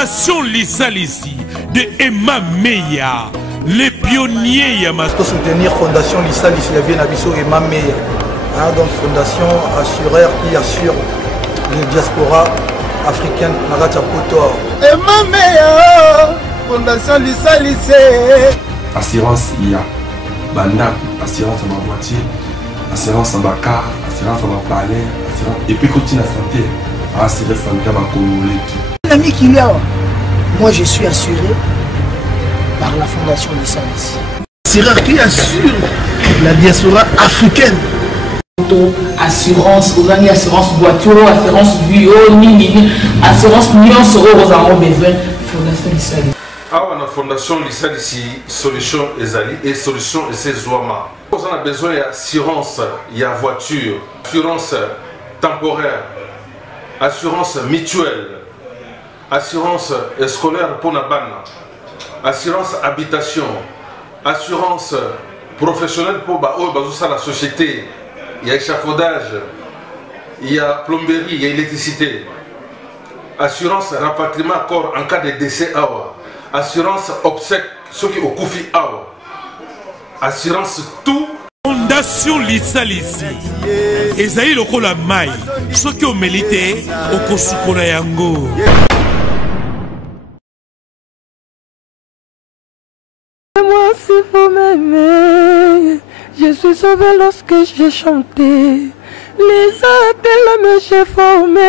Fondation Lissalisi de Emma Meya, les pionniers Yamato. Pour soutenir Fondation Lissalisi, il y a Nabiso Emma Meya. Donc Fondation assureur qui assure les diasporas africaines. Nagacha Poto. Emma Meya, Fondation Lissalisi. Assurance il y a Banda, assurance à ma voiture, assurance à ma car, assurance à ma palais, assurance et puis continue la santé. Assurance santé à ma Congolais. L'ami qu'il y a, moi je suis assuré par la Fondation Lissalisi. Assureur qui assure la diaspora africaine. Assurance, aux amis, assurance voiture, assurance bio, assurance millions d'euros, aux amis besoin. Fondation Lissalisi. Awa na Fondation Lissalisi solution ezali et solution ezwama. On a besoin d'assurance, il y a voiture, assurance temporaire, assurance mutuelle, assurance scolaire pour la bana, assurance habitation, assurance professionnelle pour la société, il y a échafaudage, il y a plomberie, il y a électricité, assurance rapatriement corps en cas de décès awa. Assurance obsèque, ceux qui ont koufi awa. Assurance tout. Fondation Lissalisi. Ezaï lokola mai. Ceux qui ont mérité, au kosukola yango. Moi si vous m'aimez, je suis sauvé lorsque j'ai chanté. Les appels j'ai formé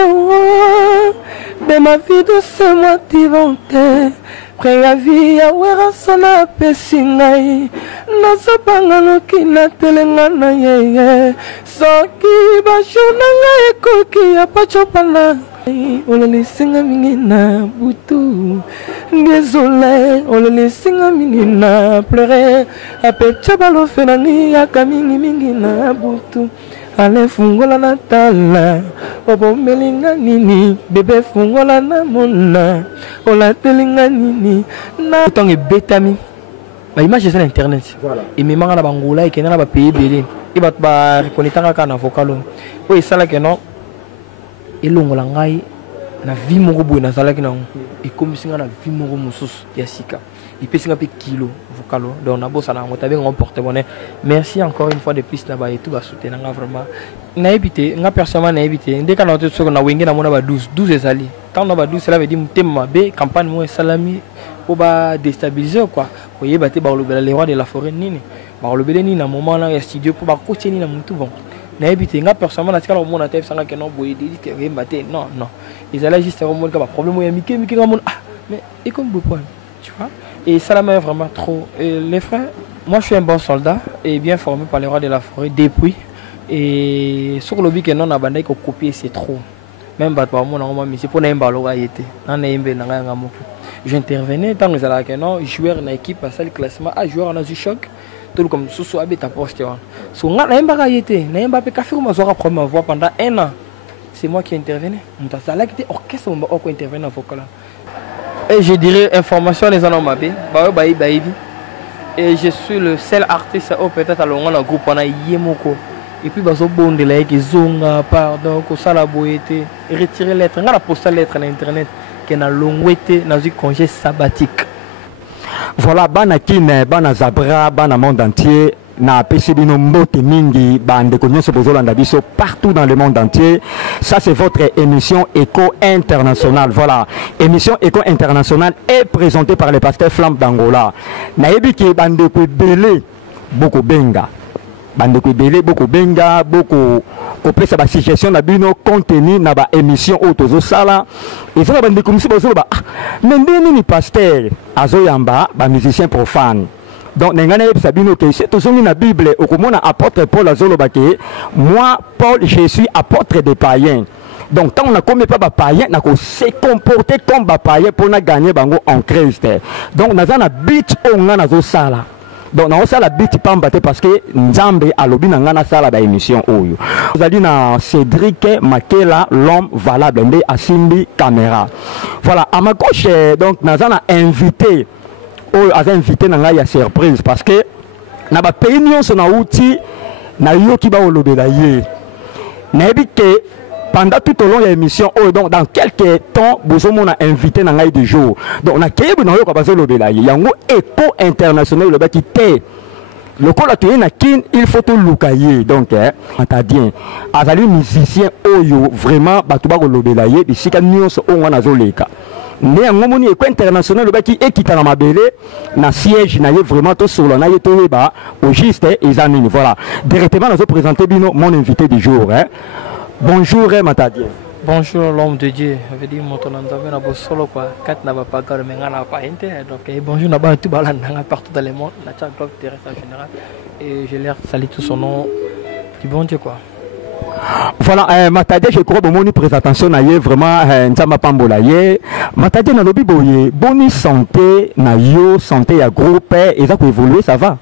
de ma vie douce moi t'inventais. Près vie ya wera sana pesingai na sapanga no kina telengana yeye soki bashona ngai koki ya pachopana olele singa mingina butu désolé olele singa mingina pleurer apecha balo fenani ya kamingi mingina butu ale fungola na tala obo melinga nini bébé fungola na mona ola telinga nini na tonge betami ba image sur internet voilà et même na bangola et na ba pays belé et ba reconnaître ka na vocalo o isala ke non elongola ngai na vie moko boye na zalaki na et comme singa na vie moko mususu ya sika il peut singa pe kilo vocalo donc na bossa na ngotabe ngom porte-monnaie. Merci encore une fois de plus na ba et tout ba soutenir nga vraiment na éviter nga personnellement na éviter ndeka na tout na wenge na mona ba 12 ezali tant na ba 12 cela veut dire mutema be campagne mo salami pour ba déstabiliser quoi oyé baté ba lobela les rois de la forêt nini ba lobela ni na moment na studio pour ba coacher ni na mutu bon na éviter nga personnellement na tika na mona tête sanga que non boye dit que baté non ils allaient juste au monde que ba problème ya miki nga mona ah mais et comme beau point tu vois. Et ça la m'a vraiment trop. Et les frères, moi je suis un bon soldat et bien formé par les rois de la forêt depuis. Et sur le but que non a bandé qu'on copie c'est trop. Même pas moi non mais c'est pour n'importe ballon a été. On est bien dans j'intervenais tant que ça que non joueur dans équipe à ça le classement à joueur dans un choc tout comme sous habite à poste. So on a n'importe été n'importe pas faire ma soirée première voix pendant un an. C'est moi qui intervenais. On t'a ça là qui était orchestre on va intervenir en vocal. Et je dirais information les gens mabé et je suis le seul artiste ou peut-être à l'on a groupe on a yemoko et puis bazo bonde là qui zonga pardon ko sala boyete retirer lettre on a posté lettre à internet qui na longwete na un congé sabbatique. Voilà bana kine bana zabra bana monde entier na pesibino mbote mingi bande konyoso bozolanda biso partout dans le monde entier. Ça c'est votre émission Écho International. Voilà, émission Écho International est présentée par le pasteur Flamme d'Angola. Nayebi ki bande ko belé beaucoup benga. Bande ko belé beaucoup benga beaucoup ko pesa ba suggestion na bino contenu na ba émission autozo sala. Et ça bande ko misi bozolo ba mais ni pasteur azoyamba ba musicien profane. Donc, c'est toujours dans la Bible, au moment apôtre Paul a dit moi, Paul, je suis apôtre des païens. Donc, quand on a commis pas des païens, on a se comporter comme des païens pour gagner en Christ. Donc, on a un but on a un sala. Donc, on a un but parce que Nzambe a lobby dans la salle d'émission. Vous allez dans Cédric Makela, l'homme valable, à Simbi Caméra. Voilà, à ma gauche, donc, on a invité. A invité na ya surprise parce que na ba pays nyonso na outi na yo ki ba olobela ye na ebike pendant tout au long de l'émission, donc dans quelques temps, vous avez invité dans du jour. Donc, on a créé un éco international qui était. Le col il faut tout loukaye. Donc, Matadien, azali musicien oyo vraiment batuba ko lobelaye bisika nyonso o wana zoleka. Mais un moment éco international le qui est quitté dans ma belé na siège na ye vraiment tout solo na ye to ba au juste ezanini voilà. Directement nous présenter bino mon invité du jour Bonjour Matadien. Bonjour l'homme de Dieu. Je veux dire mon ton nom na bo solo quoi. Kat na ba pas gar mais ngana pas inte. Donc bonjour na ba tout balanda partout dans le monde, na cha globe terrestre en général et je leur salue tout son nom du bon Dieu quoi. Voilà, Matadien, je crois que mon présentation na ye vraiment nzamba pambola ye. Matadien na lobi boye, bonne santé na yo, santé ya groupe et ça peut évoluer, ça va.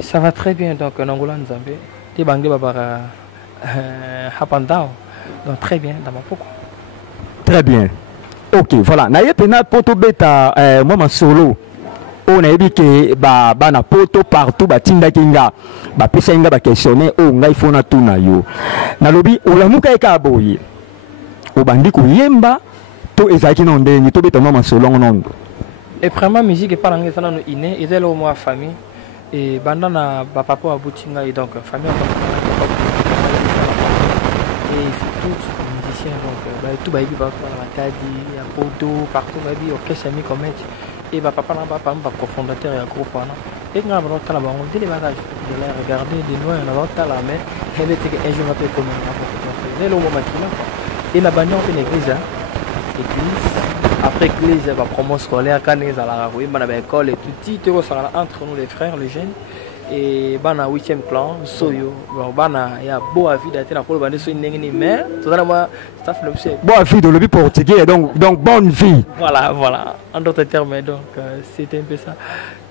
Ça va très bien donc en Angola nzambe. Ti bangé babara hapandao. Donc très bien dans ma peau. Très bien. Ok, voilà. Na ye pena poto beta moi ma solo. On a dit que ba na poto partout ba tinda kinga. Ba pesa inga ba questionner o ngai fona tuna yo. Na lobi olamuka eka boyi. O bandi ko yemba to ezaki na ndeni to beta moi ma solo ngono. Et vraiment musique et pas ngesa na no iné et là au moins famille et banda na ba papa abutinga et donc famille musiciens donc tout baby va faire la tadi à Bordeaux partout baby orchestre ami comme et bah papa n'a pas cofondateur et groupe là et quand on va là on dit les bagages de la regarder de loin on va là mais elle était un jour après comme on a le moment et la bannière en église et puis après l'église va promo scolaire quand ils à la oui à l'école et tout petit entre nous les frères les jeunes et bana 8e clan soyo bana ya boa vida tena ko bande so ndengeni mais tozala moi staff le boa vie de lobby portugais donc bonne vie voilà en d'autres termes donc c'était un peu ça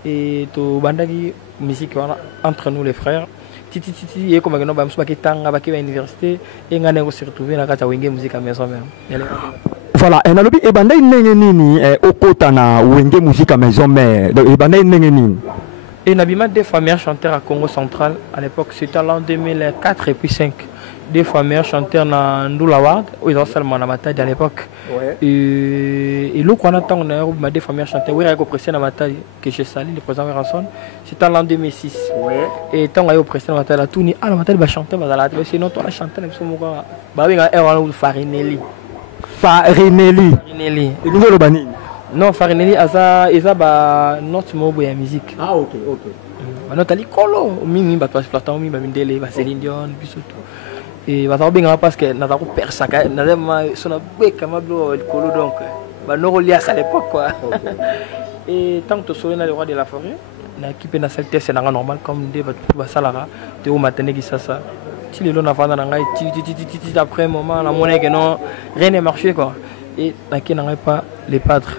et to bandagi musique entre nous les frères titi et comme no ba msuba kitanga ba ki université et ngane ko se retrouver na kata wenge musique à maison même voilà et na lobby e bandai ndenge nini okota na wenge musique à maison mais e bandai ndenge nini. Et Nabima, deux fois meilleur chanteur à Congo Central. À l'époque, c'était l'an 2004 et puis 5. Deux fois meilleur chanteur dans Ndoula Ward. Ils ont seulement la bataille à l'époque. Et là, quand on a deux fois meilleur chanteur, oui, il y a eu président de la bataille que j'ai sali, le président Ranson. C'était l'an 2006. Et tant qu'il y a eu président de la bataille, tout ni ah la bataille va chanter, va la télé. Sinon, toi la chanteur, il faut mourir. Bah oui, il y a eu Farinelli. Farinelli. Et nous le banni. Non, Farinelli, ça ba notre mot de musique. Ah ok. Notre alicolo, mimi ba pas platon, mimi ba mindele, ba Céline Dion, puis surtout. Et ba ça bien parce que na ta ko persa ka, na ma sona beka ma blo alicolo donc ba no relias à l'époque quoi. Et tant que tu le roi de la forêt, na équipe na celle c'est normal comme des ba salara, de au matin qui ça. Si les lona fana na ngai ti après un moment la monnaie que non rien n'est marché quoi. Et na qui n'aurait pas les padres.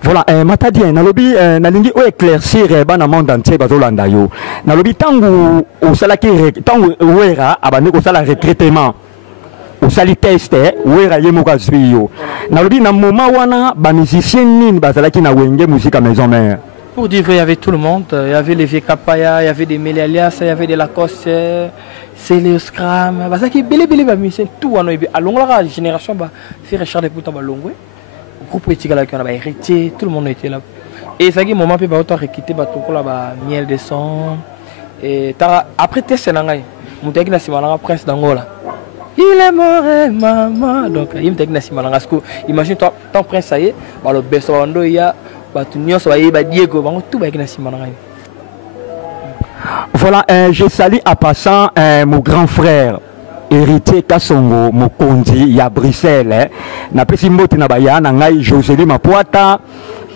Voilà, Matadien, nalobi nalingi o éclaircir bana monde entier bazolanda yo. Nalobi tangu o salaki tangu wera abane ko sala recrutement. O sali test wera yemoka zwiyo. Nalobi na moment wana ba musicien nini bazalaki na wenge musique à maison mère. Pour dire vrai, il y avait tout le monde, il y avait les vieux Kapaya, il y avait des Melialias, il y avait des Lacoste, c'est les Scram, parce que belé ba musicien tout wana à longue la génération ba faire Richard de Pouta ba longwe. Groupe éthique là qui on a hérité, tout le monde était là. Et ça qui moment peut ba auto réquité ba tout là ba miel de son et après test nangai mutaki na simana prince d'Angola. Il est mort maman donc il mutaki na simana ngasko imagine toi ton prince ça y est ba le beso ando ya ba tout nyonso ba ba Diego ba tout ba ki na simana ngai. Voilà, je salue à passant mon grand frère héritier Kasongo Mokondi ya Bruxelles na pesi mbote na baya na ngai José Mapoata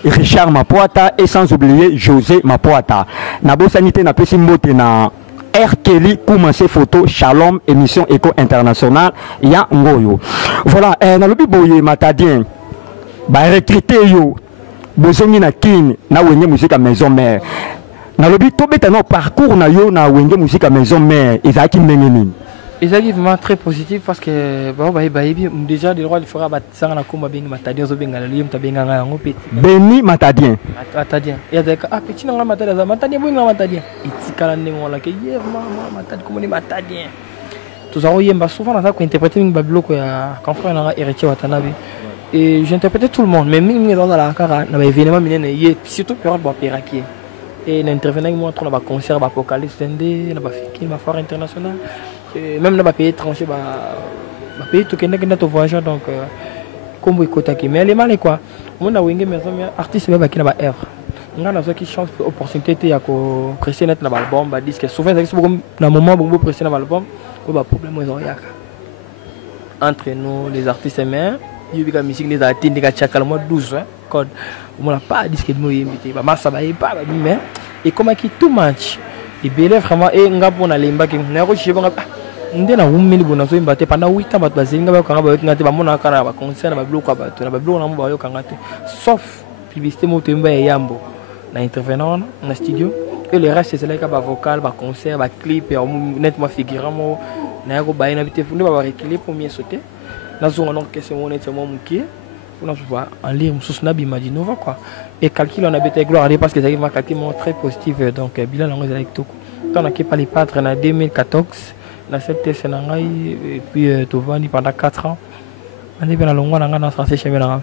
Richard Mapoata et sans oublier José Mapoata na bosanité na pesi mbote na R. Kelly commencé photo Shalom émission Éco International ya ngoyo. Voilà, na lobi boye Matadien ba recruter yo bozongi na kin na wenge musique à maison mère na lobi to beta no parcours na yo na wenge musique à maison mère ezaki ndengeni. Ils arrivent vraiment très positif parce que déjà le roi il fera battre na komba bengi Matadien zo benga le yimta benga nga ngo petit Beni Matadien il y a des petit nga Matadien benga Matadien itikala ndenge wala ke hier mama Matadien comme ni Matadien Tous à souvent on a interprété une babilo que quand frère on a héritier Watanabe. Et j'interprétais tout le monde, mais même dans la cara, on avait événement miné, surtout période de Péraquier. Et n'intervenait avec moi, on a concert, Apocalypse, on a fait une foire internationale. Et même on a payé étranger, on a payé tout le monde voyageur, donc comme vous écoutez, mais elle est mal quoi. On a wingé mes amis artistes même qui n'a pas œuvre. On a ceux qui chance opportunité à presser net dans l'album, bah disque souvent c'est beaucoup dans moment beaucoup presser dans l'album, on a problème aux entre nous les artistes mais il y a musique les artistes qui chaque mois 12 code on n'a pas disque de nous invité bah ça va pas mais et comment qui tout match et bien vraiment et ngapo na lemba qui na ko chiba ndé na umeli bona so imbate pendant 8 ans ba bazinga ba kanga ba ngati ba mona kana ba concert ba bloka ba to na ba bloka na mo ba yo kanga te sauf publicité mo temba ya yambo na intervenant na studio et le reste c'est là ka ba vocal ba concert ba clip et nettement figurant mo na ko ba ina bité fundi ba clip pour mieux sauter na zonga non question on est mo mukie on a voir en lire sous nabi madinova quoi et calcul on a bête gloire parce que ça va calculer très positif donc bilan langue avec tout on a qui pas les pâtres en 2014 na cette test et puis Tovani pendant 4 ans on est bien à longue on a français chez moi.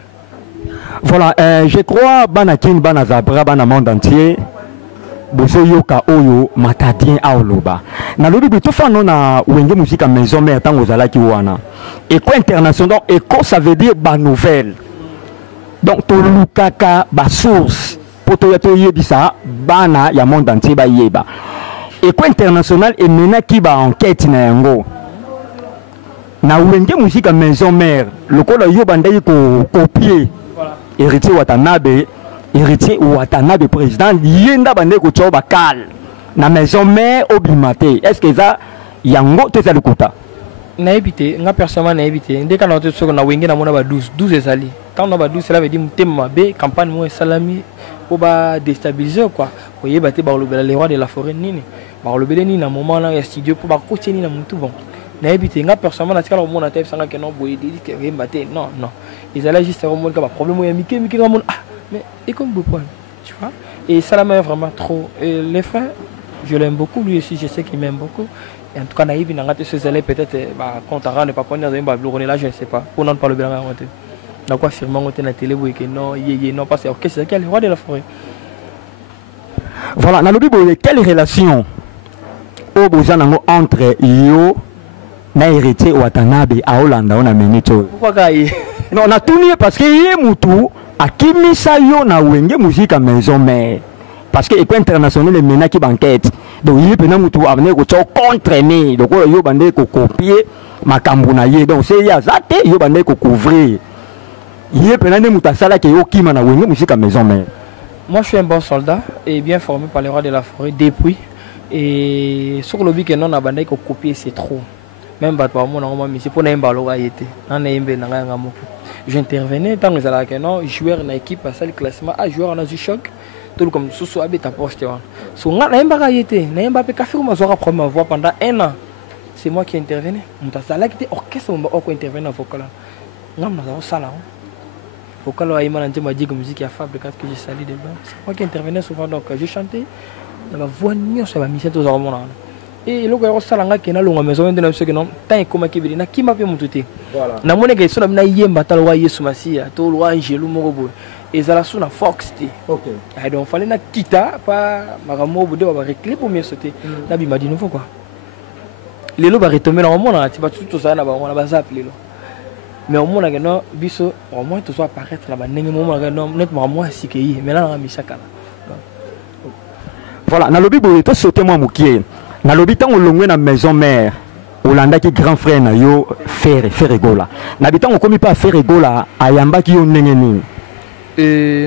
Voilà, je crois banakin banazabra bana monde entier bozo yoka oyo matadien aoloba na lobi bitu fano na wenge musique maison mère tango zalaki wana éco international éco ça veut dire ba nouvelle donc to lukaka ba source poto ya to yebisa bana ya monde entier ba yeba éco international et mena ki ba enquête na yango na wenge musique maison mère lokola yo bandai ko copier héritier Watanabe héritier Watanabe président yenda bande ko tsoba kal na maison mère obimate est-ce que ça yango te ça le kota na évité nga personnellement na évité dès qu'on a tout ce qu'on a wengé na mona ba 12 ezali quand on a ba 12 cela veut dire mutemma be campagne mo salami pour ba déstabiliser quoi voyez ba te ba lobela les rois de la forêt nini ba lobela ni na moment là studio pour ba côté ni na mutu bon na évité nga personnellement na tikala mona tête sanga que non boye dit que mbate non ils allaient juste au monde comme problème ya miki comme ah mais et comme beau point tu vois et ça la m'a vraiment trop et les frères je l'aime beaucoup lui aussi je sais qu'il m'aime beaucoup et en tout cas naïve n'a raté ces allées peut-être bah Contara ne pas prendre dans un bablo là je ne sais pas pour non pas le bien raconter donc quoi firmement on la télé que non non parce que OK c'est quel roi de la forêt voilà na lobi boye quelle relation au bozana entre yo na héritier Watanabe a Hollande on a mené tout pourquoi gaï non on a tourné parce que yé mutu akimisa yo na wenge musique à maison mère parce que éco international les mena qui banquette donc il peut na mutu amener ko contre ni donc yo bande ko copier makambu na ye donc c'est ya zate yo bande ko couvrir il peut na mutu sala ke yo kima na wenge musique à maison mère. Moi je suis un bon soldat et bien formé par les rois de la forêt depuis et sur le but que non a bande ko copier c'est trop même pas moi non moi mais c'est pour n'imba lo été on est imbe na nga moko j'intervenais tant que ça là non joueur na équipe à ça le classement à joueur on a du choc tout comme sous habita poste so nga n'imba ka été n'imba pe café comme ça première voix pendant 1 an c'est moi qui intervenais on t'a ça là qui était orchestre on ko intervenir vocal ngam na ça là vocal wa imana ntima dit musique ya Fab 4 que j'ai sali de blanc c'est moi qui intervenais souvent donc je chantais na voix nyo ça va mission tout ça et le gars ça langa kena longa maison de ce que non tant comme qui na qui m'a fait monter voilà na mona que ça na yemba tal wa Yesu Masia to lo angelu moko et ça la sous na Fox t OK et donc fallait na kita pas makamo bude ba reclé pour mieux sauter na bi madi nouveau quoi les lo ba retomber na mona ti ba tout ça na ba on ba zap les lo mais au moins que non biso au moins tout soit apparaître là ba ndenge moment que non net moi si que yi mais là na mi chakala voilà na lobi boye to sauter moi mukie na lobi tango longwe na maison mère Olanda ki grand frère na yo faire gola na bitango komi pas faire gola ayamba ki yo ndenge nini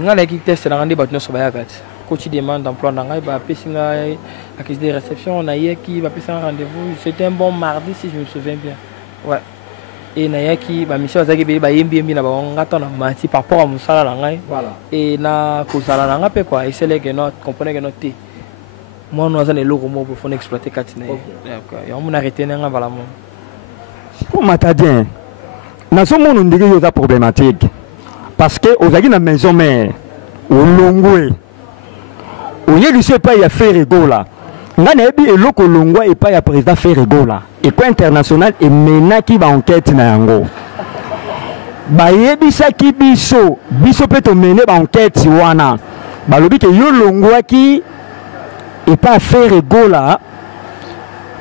ngana ki test na ngandi batno so bayakat coach demande d'emploi na ngai ba pesinga accusé de réception na yeki ba pesa rendez-vous c'était un bon mardi si je me souviens bien ouais et na yeki ba mission azaki be ba yembi na ba ngata na mati par rapport à musala na ngai voilà et na kozala na ngape quoi et c'est là que non comprenez que non té moi nous avons les logos pour faire exploiter Katina. Et on a arrêté n'anga bala mon. Comme matadien, na so mon ndike yo za problématique parce que ozaki na maison mère olongwe. Oye lycée pas ya faire gola. nga na yebi eloko longwa epa ya président Ferregola eko international emenaki ba enquête na yango bayebisaki biso pe tomene ba enquête wana balobi ke yo longwaki epa Ferregola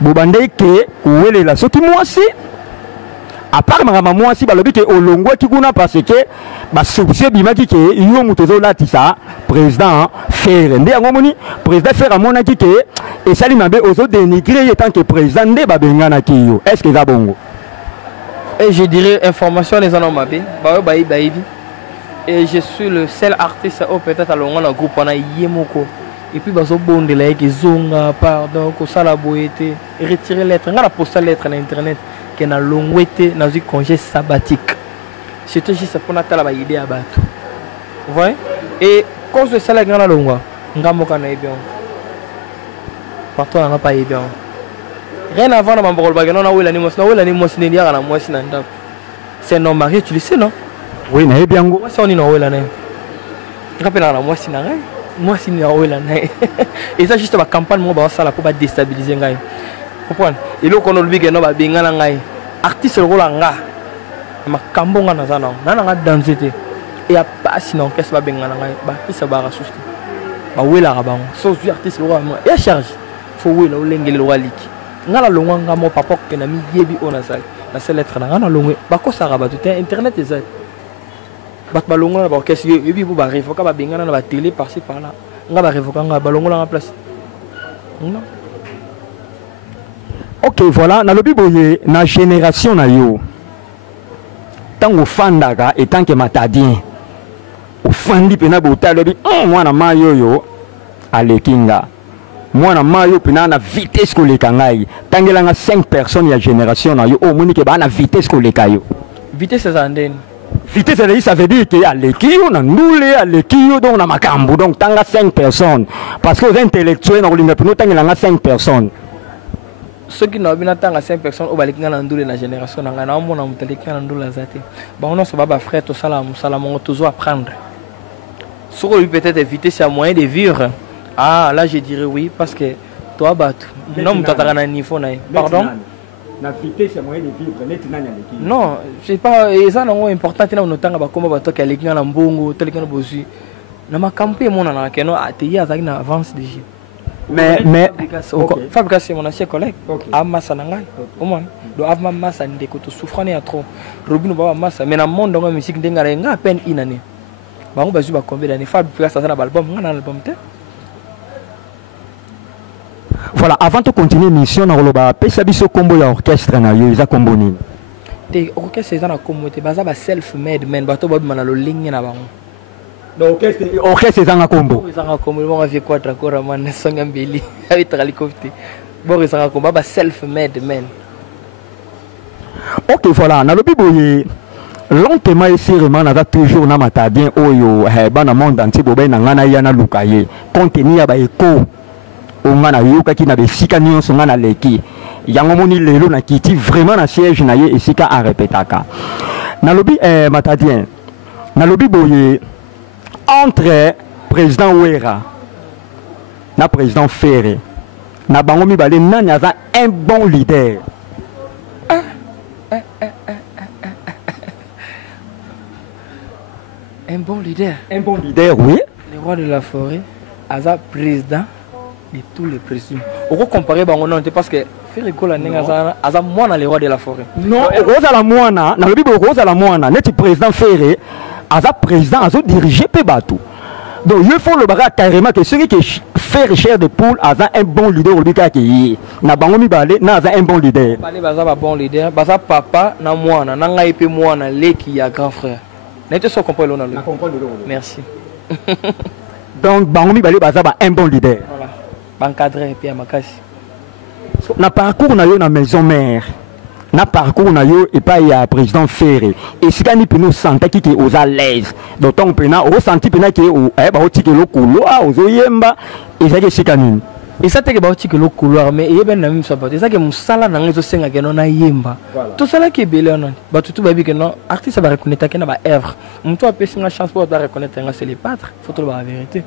bobande ke kowelela soki mwasi à part makambo mwasi balobi ke olongwaki kuna parce que basopsie bimaki ke yo moto ozolatisa président Ferre nde yango moni président Ferre amonaki ke esali mabe ozodénigrer ye tant que président nde babenganaki yo. Est-ce que eza bongo? Et je dirais information les en mabe bayebi et je suis le seul artiste ou peut-être alonga na groupe wana yemoko et puis bazobondela yeke zonga pardon kosala boyete retirer lettre nga na posta lettre na internet que na longwete na un congé sabbatique. C'était juste pour natala ba idée à bato. Vous voyez? Et cause de ça la grande longwa, ngamoka na bien. Partout on n'a pas bien. Rien avant na mambo ba gana na wela ni mos ni dia na mwasi na ndap. C'est non marié, tu le sais non? Oui, na bien go. Moi ça on ni na wela na. Ngapela na mwasi na ngai. Mwasi ni na wela na. Et ça juste ba campagne mo ba sala pour ba déstabiliser ngai. Et là, on a oublié que nous avons bien ngai artiste le rôle nga ma kambonga na zana na nga danser et a pas sinon qu'est-ce va bien ngai ba artiste ba rasuste ba wela ka bango so artiste le rôle et charge faut wela o lengele le waliki nga la longa nga mo papa ke na mi yebi ona sa na se lettre na nga longa ba ko sa ba tout internet et ça ba ba longa ba qu'est-ce yebi bu ba revoka ba bengana na ba télé par-ci par-là nga ba revoka nga ba longa la place non. Ok, voilà, na lobi boye na génération na yo. Tango fandaka et tant que matadien. O fandi pena bota lobi, mwana mayo yo alekinga. Mwana mayo pena na vitesse ko lekangai. Tangela nga 5 personnes ya génération na yo, o moni ke ba na vitesse ko lekayo. Vitesse za ndeni. Vitesse ça veut dire que alekiyo na ndule alekiyo donc na makambo donc tanga 5 personnes parce que les intellectuels na kolinga pena tangela nga 5 personnes. Ceux qui n'ont pas tant à 5 personnes au baliki na ndule na génération na ngana mona mutaliki na ndula zate ba on se baba frère to sala musala mon toujours apprendre sur lui peut-être éviter c'est un moyen de vivre. Ah là je dirais oui parce que toi batu non mutataka na niveau na pardon na vitesse c'est moyen de vivre net na nyaleki non c'est pas ça non important na notanga ba komba bato ka leki na mbongo teleki na bozu na makampe mona na keno ati ya zaki na avance déjà. Mais fabrication mon ancien collègue amasa na ngai au moins do avma massa ndeko to souffrane ya trop robino baba massa mais na monde ngo musique ndenga nga peine inane bango bazu ba combien d'années fabrication ça na album nga na album te. Voilà, avant de continuer mission na roloba pesa biso kombo ya orchestre na yo eza kombo nini te orchestre eza na kombo te baza ba self made men bato ba bima na lo lingi na bango. Donc orchestre ezanga kombo ezanga kombo mo vie quatre accords man songa mbili avec helicopter bon ezanga kombo ba self made men. Ok, voilà na lobi boye longtemps et sérieusement na toujours na matadien oyo bana monde entier bobe na ngana ya na lukaye contenu ya ba eko onga na yoka ki na besika nyonso nga na leki yango moni lelo na kiti vraiment na siège na ye esika a répétaka na lobi matadien na lobi boye entre président Ouera na président Ferre na bango mibale nani aza un bon leader. Un bon leader. Un bon leader, oui. Le roi de la forêt aza président de tous les présidents. On va comparer bango non parce que Ferregola nenga aza mwana le roi de la forêt. Non, roza la mwana na lobi bo roza la mwana neti président Ferre aza président azo diriger pe batou. Donc il faut le baga carrément que celui qui fait cher de poule a un bon leader au bika qui na bango mi balé na a un bon leader. Balé baza ba bon leader, baza papa na mwana na ngai pe mwana leki ya grand frère. N'était so comprendre l'on a. Merci. Donc bango mi balé baza ba un bon leader. Voilà. Encadré et puis à makasi. Na parcours na yo na maison mère. Na parcours na yo et pas il y a président Ferre et si kani pino santa qui est aux à l'aise donc on pena ressenti pena qui au ba otike lo couloir aux oyemba et ça que si kani et ça te que ba otike lo couloir mais et ben na même ça pas ça que musala na ngezo senga que non na yemba tout ça là qui est belé non ba tout ba bi que non artiste va reconnaître que na ba œuvre mto a pesi na chance pour ba reconnaître nga c'est les pâtres faut tout la vérité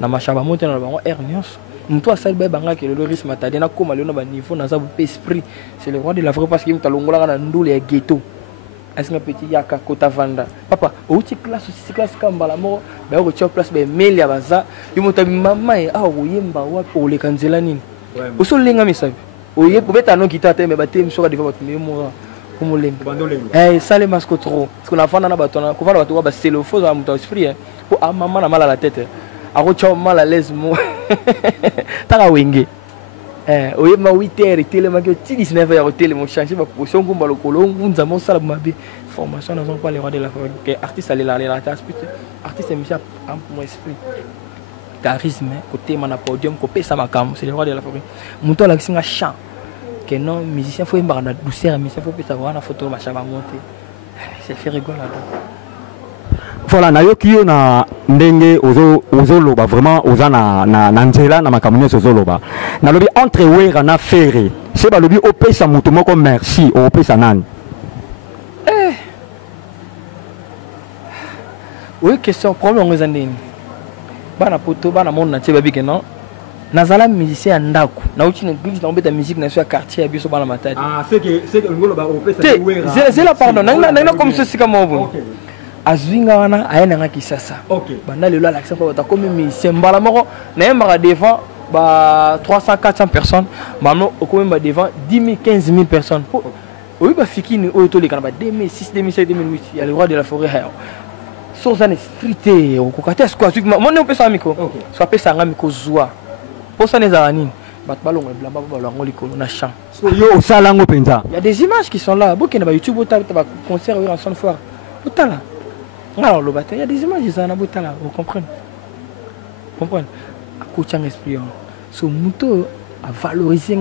na machaba monter na ba ernios Moutou a salé banga que le risque matadien a comme na ba niveau na za esprit. C'est le roi de l'Afrique parce qu'il m'a talongola na ndule ya ghetto. Est-ce que petit yaka kota vanda. Papa, au ti classe aussi classe kambala mo ba ko tia place ba meli ya baza. Yo motabi mama e a oyemba wa pour les kanzela nini. Au sol lenga misabi. Oye pour beta no kita te me baté mso ka defa batumi mo. Eh, ça les masques trop. Parce qu'on a fait un bâton, qu'on va le battre, c'est le faux à mon esprit. Pour un maman a mal à la tête. A rocha mal à l'aise, moi. T'as wingé. Eh, au lieu de 8h, télé, ma gueule, 19h, au télé, mon changer ma position, comme le colon, vous avez mon salle, ma vie. Formation, nous n'avons pas les rois de la forêt. Artiste, allez là, la tasse, putain. Artiste, c'est mon esprit. Charisme, côté, mon podium, côté, ça m'a calme, c'est les rois de la forêt. Mon toit, là, c'est un chant. Que non, musicien faut aimer la douceur, musicien faut savoir la photo machin va monter. C'est fait rigoler là. Voilà, na yoki na ndenge ozo loba vraiment oza na nzela na makamune ozo loba. Na lobi entre wera na ferre. C'est ba lobi opesa mutu moko merci, opesa nani. Oui, question problème on ndeni. Bana poto bana monde na teba bike non. Nazala musicien à Ndaku. Na uti na église na mbeta musique na sur quartier ya biso bana matadi. Ah, c'est que ngolo ba opesa wera. C'est la pardon. Na comme ceci comme bon. Azuinga wana ayena nga kisasa. OK. Banda lelo l'accent pa ta comme musicien mbala moko na yemba devant ba 300 400 personnes. Mano okomba devant 10 000 15 000 personnes. Oui ba fikini o to le kana ba 2006 2007 2008 il y a le roi de la forêt. Sans un esprit au kokate quoi. Mon on peut ça miko. Soit peut ça nga miko zoa. Pour ça, les aranines, il y a des images qui sont là. Il y a YouTube, il y a des concerts en son foire. Il y a des images qui sont là. Vous comprenez? Vous comprenez? À côté de l'esprit, ce mouton a valorisé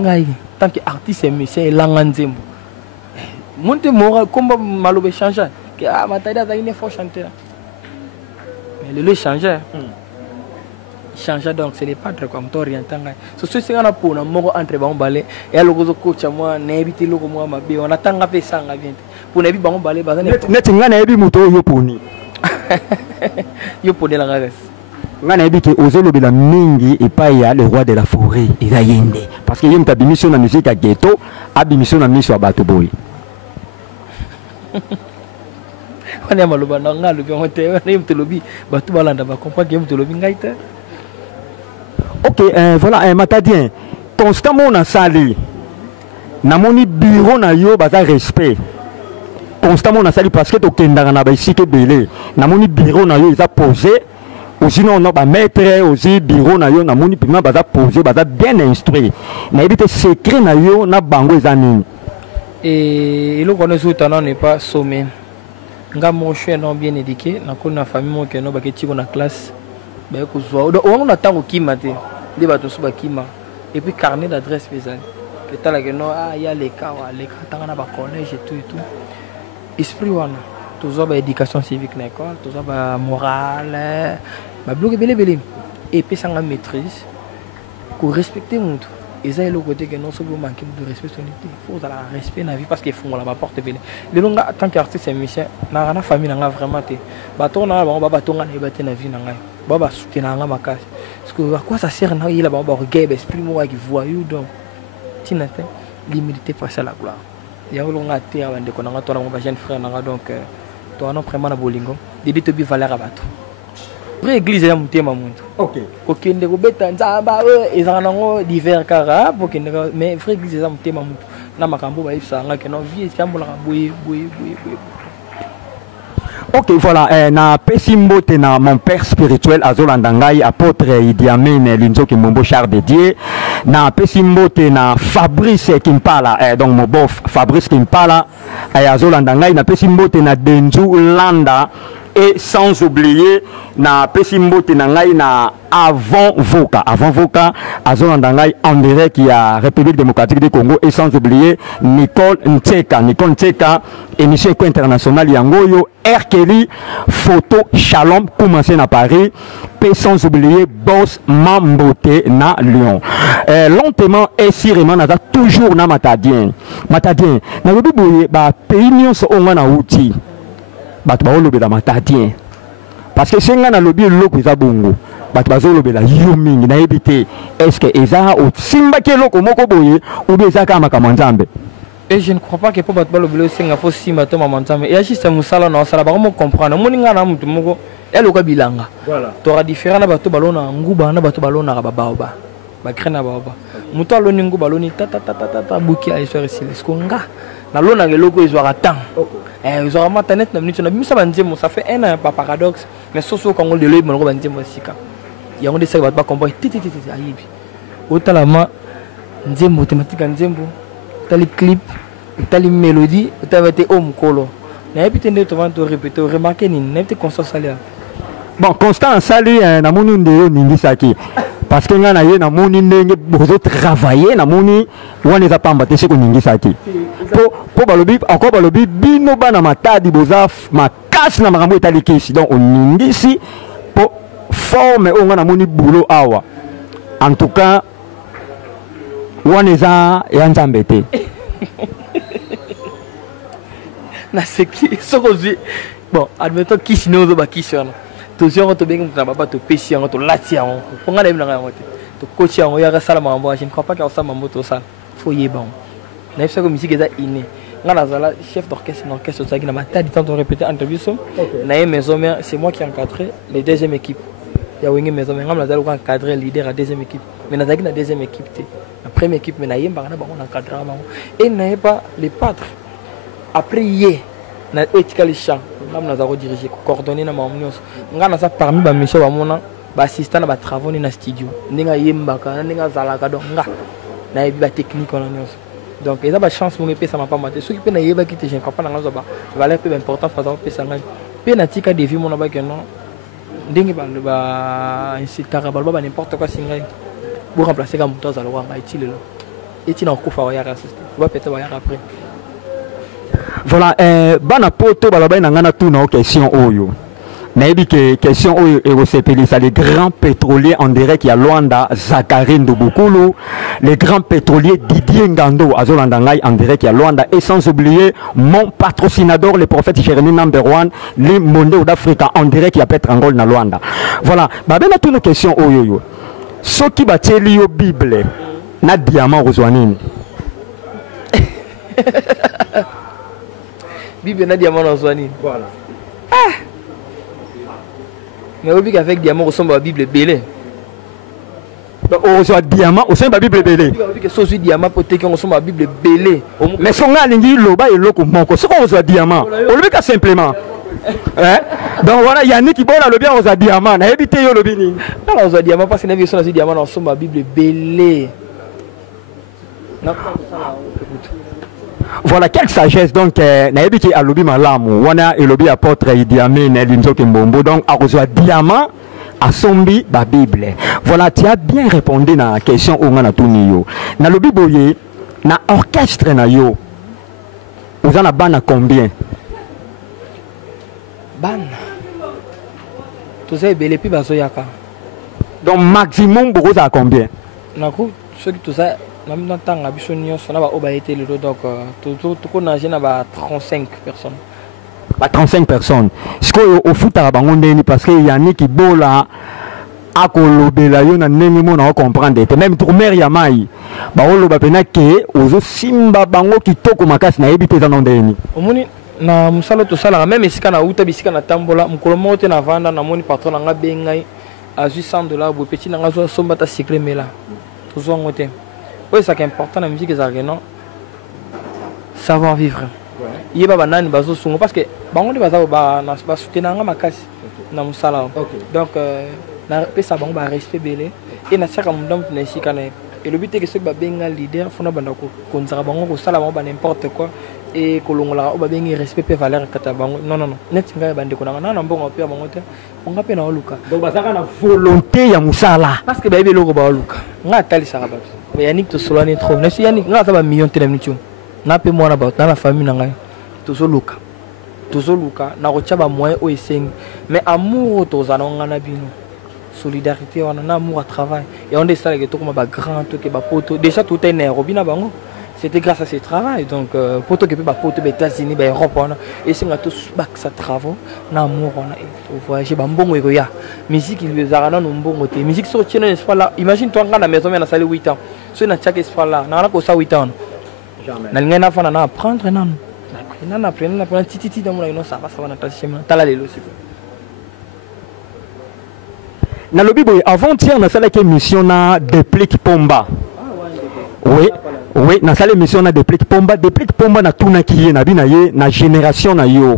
tant qu'artiste et musicien et langue. Monte moral, comme Malobe change. Ah, ma taille il faut chanter. Mais le changer. Changer donc c'est les padres comme toi orientant. Ce c'est un pour moko entre bon balé et le gozo coach moi n'habite le moi ma bé on attend à ça nga bien pour n'habite bon balé bazan net nga na ebi muto yo poni yo poni la grâce nga na ebi ke ozolo bela mingi et pas ya le roi de la forêt et la yende parce que yem ta mission na musique à ghetto abi mission na mission à bato boy on est maloba nga le bien on te lobi bato balanda ba comprendre que te lobi ngaita. Ok, voilà, Matadien, constamment on a sali. Na moni bureau na yo baza respect. Constamment on a sali parce que to kendanga na ba ici que belé. Na moni bureau na yo ils a posé. Aussi non on ba maître aussi bureau na yo na moni piment baza posé, baza bien instruit. Na ebité secret na yo na bango ezanini. Et le connaît tout temps n'est pas sommé. Nga mon chien non bien éduqué, na ko na famille mo que no ba keti ko na classe. On attend au Kimate, des bateaux sous Bakima, et puis carnet d'adresse pesant. Que t'as là que non, il y a les cas, t'as un collège et tout et tout. Esprit wana, toujours éducation civique l'école, toujours morale, bloc belé. Et puis ça en maîtrise, pour respecter mon tout. Et ça est le côté que non seulement manquer de respect, il faut la respect dans la vie parce qu'il faut la porte belé. Les longs tant qu'artiste et musicien, na na famille na vraiment té. Bateau na ba bateau na ébaté na vie na ngai. Baba soutenir nga makasi. Parce que à quoi ça sert na il a ba reggae esprit moi qui voyou donc. Tinate l'humilité face à la gloire. Ya longa té abande ko na toi na jeune frère na donc toi non vraiment na bolingo. Débit to bi valeur à bateau. Vraie église ya mutema muntu. OK. Kokende ko beta nzamba ezana ngo divers kara pour kende mais vraie église ya mutema muntu. Na makambo ba ifsanga ke non vie chambola boye. Ok, voilà, na Pessimbote na mon père spirituel Azolandangai, apôtre Idi Amin Linzo Kimbombo Char dédié, na Pessimbote na Fabrice Kimpala, donc mon bof Fabrice Kimpala, Azolandangai, na Pessimbote na Denzu Landa, et sans oublier na Pessimbote na ngai na avant Voka Azolandangai en direct qui a République démocratique du Congo, et sans oublier Nicole Ntseka, émission internationale Yangoyo, R. Kelly, photo Shalom, commencé à Paris, et sans oublier Boss Mambote na Lyon. Lentement et sûrement, on a toujours na Matadien, na le bouillé, pays nyons on a outil. Parce que c'est un lobby le bongo. bato bazolobela yo mingi nayebi te est-ce que eza osimbaki eloko moko boye ou bien eza kaka makambo nzambe? Et je ne crois pas que pour battre le bleu, c'est un faux si matin maman mais il y a juste un moussala dans ça là vraiment comprendre mon inga na mutu moko elle au bilanga voilà tu auras différent na bato balona nguba na bato balona ba baoba ba krena baoba mutu aloni nguba baloni ta buki a faire ici est-ce qu'on nga na lona geloko ezwa temps ils aura matanet na minute na bimisa banzemo ça fait un pas paradoxe mais soso quand on de l'œil mon banzemo sika ya on de ça ba comprendre titi ayibi otalama nzembo thématique nzembo tali clip tali mélodie tali été homme colo na epité nde to vant répéter remarquer ni na epité constant salia bon constant sali na moni nde ningi saki parce que nga na ye na moni ndenge bozo travailler na moni wana eza pamba te seko ningi saki po balobi encore balobi bino bana matadi boza makasi na makambo etali kesi donc on ningi si po forme o nga na moni boulot awa en tout cas wana eza ya nzambe te na seki sokozi bon admettons qui sinon zo ba kishana to sio to benga na baba to pesi yango to lati yango ponga na binanga yango te to coach yango ya sala mambo je ne crois pas que ça mambo to ça faut yeba na ifsa ko musique eza iné ngana zala chef d'orchestre ça qui na matadi tant on répéter interview so na maison mère c'est moi qui encadré les deuxième équipe ya wenge maison mère ngana zala ko encadrer leader à deuxième équipe mais na zaki na deuxième équipe te la première équipe mais na yemba na bango encadrer bango et na pas les pâtres après hier na ethical champ ngam na za ko diriger coordonner na mamnios ngana ça parmi ba monsieur ba mona ba assistant na ba travaux na studio ndinga yemba ka ndinga zala ka donc nga na yebi ba technique on nyos donc eza ba chance mo ngepesa ma pas maté ceux qui pe na yeba ki te je comprends na ngazo ba valeur peu important fa za ko pesa ngai pe na tika de vie mona ba que non ndingi ba incitara ba n'importe quoi singai pour remplacer comme toi zala wa ngai tilelo et na ko fa wa ya assister va peut-être va ya après. Voilà, bana poto baloba na ngana tout na question oyo. Nayebi que question oyo erosepelisa les grands pétroliers en direct ya Luanda Zachary Ndubukulu, les grands pétroliers Didier Ngando azolanda ngai en direct ya Luanda et sans oublier mon patrocinador le prophète Jérémie number 1 les Monde d'Afrique en direct ya Petrangol na Luanda. Voilà, ba bana tout nos questions oyo yo. Soki bateli yo Bible na diamant rozwanini. Bible na diamant rozwanini. Voilà. Ah. Mais au but avec diamant ressemble à la Bible belé. On reçoit diamant au sein de la Bible belé. Que ce soit diamant pour te qu'on ressemble à la Bible belé. Mais son gars lingi loba et loko monko. Ce qu'on reçoit diamant. On le fait simplement. Hein? Donc voilà, Yannick qui bon le bien reçoit diamant. Na éviter yo lobini. Non, on reçoit diamant parce que na version diamant ensemble à la Bible belé. Non. Voilà, quelle sagesse donc nayebi ki alobi malamu wana elobi apôtre Idi Amin Elinzoke Mbombo donc a reçoit diamant à sombi ba Bible. Voilà, tu as bien répondu na la question o ngana tuni yo. Na lobi boye na orchestre na yo. Vous en a bana combien? Ban. Tout ça belé puis bazoyaka. Donc maximum pour vous à combien? Na ko ceux qui tout ça na tanga biso nyonso na ba obaité le donc tout connaît na ba 35 personnes. Ba 35 personnes. Ce que au foot à bango ndeni parce que Yannick qui bola akolobela yo na ndenge mo na comprendre te même tourmer ya mai. Ba oloba pena ke ozo simba bango kitoko makasi na yebi te za ndeni. Omoni na musalo to sala même esika na uta bisika na tambola mukolo mote na vanda na moni patron na nga bengai à $800 bo petit na nga zo somba ta cycle mela. Tozo ngote. Oui, c'est important la musique, c'est non savoir vivre. Il y a pas de bazo songo parce que bango de bazo ba soutenir nga makasi na musala. Donc na pesa bango ba respect belé et na saka mundam na sika na et le but est que ceux ba benga leader fona banda ko konzaka bango ko sala bango ba n'importe quoi et ko longola o ba bengi respect pe valeur kata bango non net nga bande ko na na mbongo pe bango te on nga pe na oluka. Donc bazaka na volonté ya musala parce que ba yebe loko ba oluka nga tali saka ba mais Yannick to solane trop na si Yannick nga ba million te na minute na pe mwana ba na la famille na ngai to soluka na ko tshaba moyen o esengi mais amour to zana ngana bino solidarité on a amour à travail et on décide que tout comme ba grand tout que ba poto déjà tout est né robina bango c'était grâce à ce travail. Donc, pour toi qui peux porter les États-Unis, l'Europe, et c'est que tous ça travaux, l'amour, voyager, bon, il y a musique, il y a un bon musique sur là. Imagine-toi quand la maison, on a salé 8 ans. Si on a chaque espoir là, on a que ça 8 ans. Jamais. On a fait apprendre, non. On a appris, on a titi dans mon ça va, t'as les aussi. Na lobby boy avant-hier na sala ke mission na déplique Pomba. Oui, oui, na sala mission na déplique Pomba na tuna ki na bina ye na génération na yo.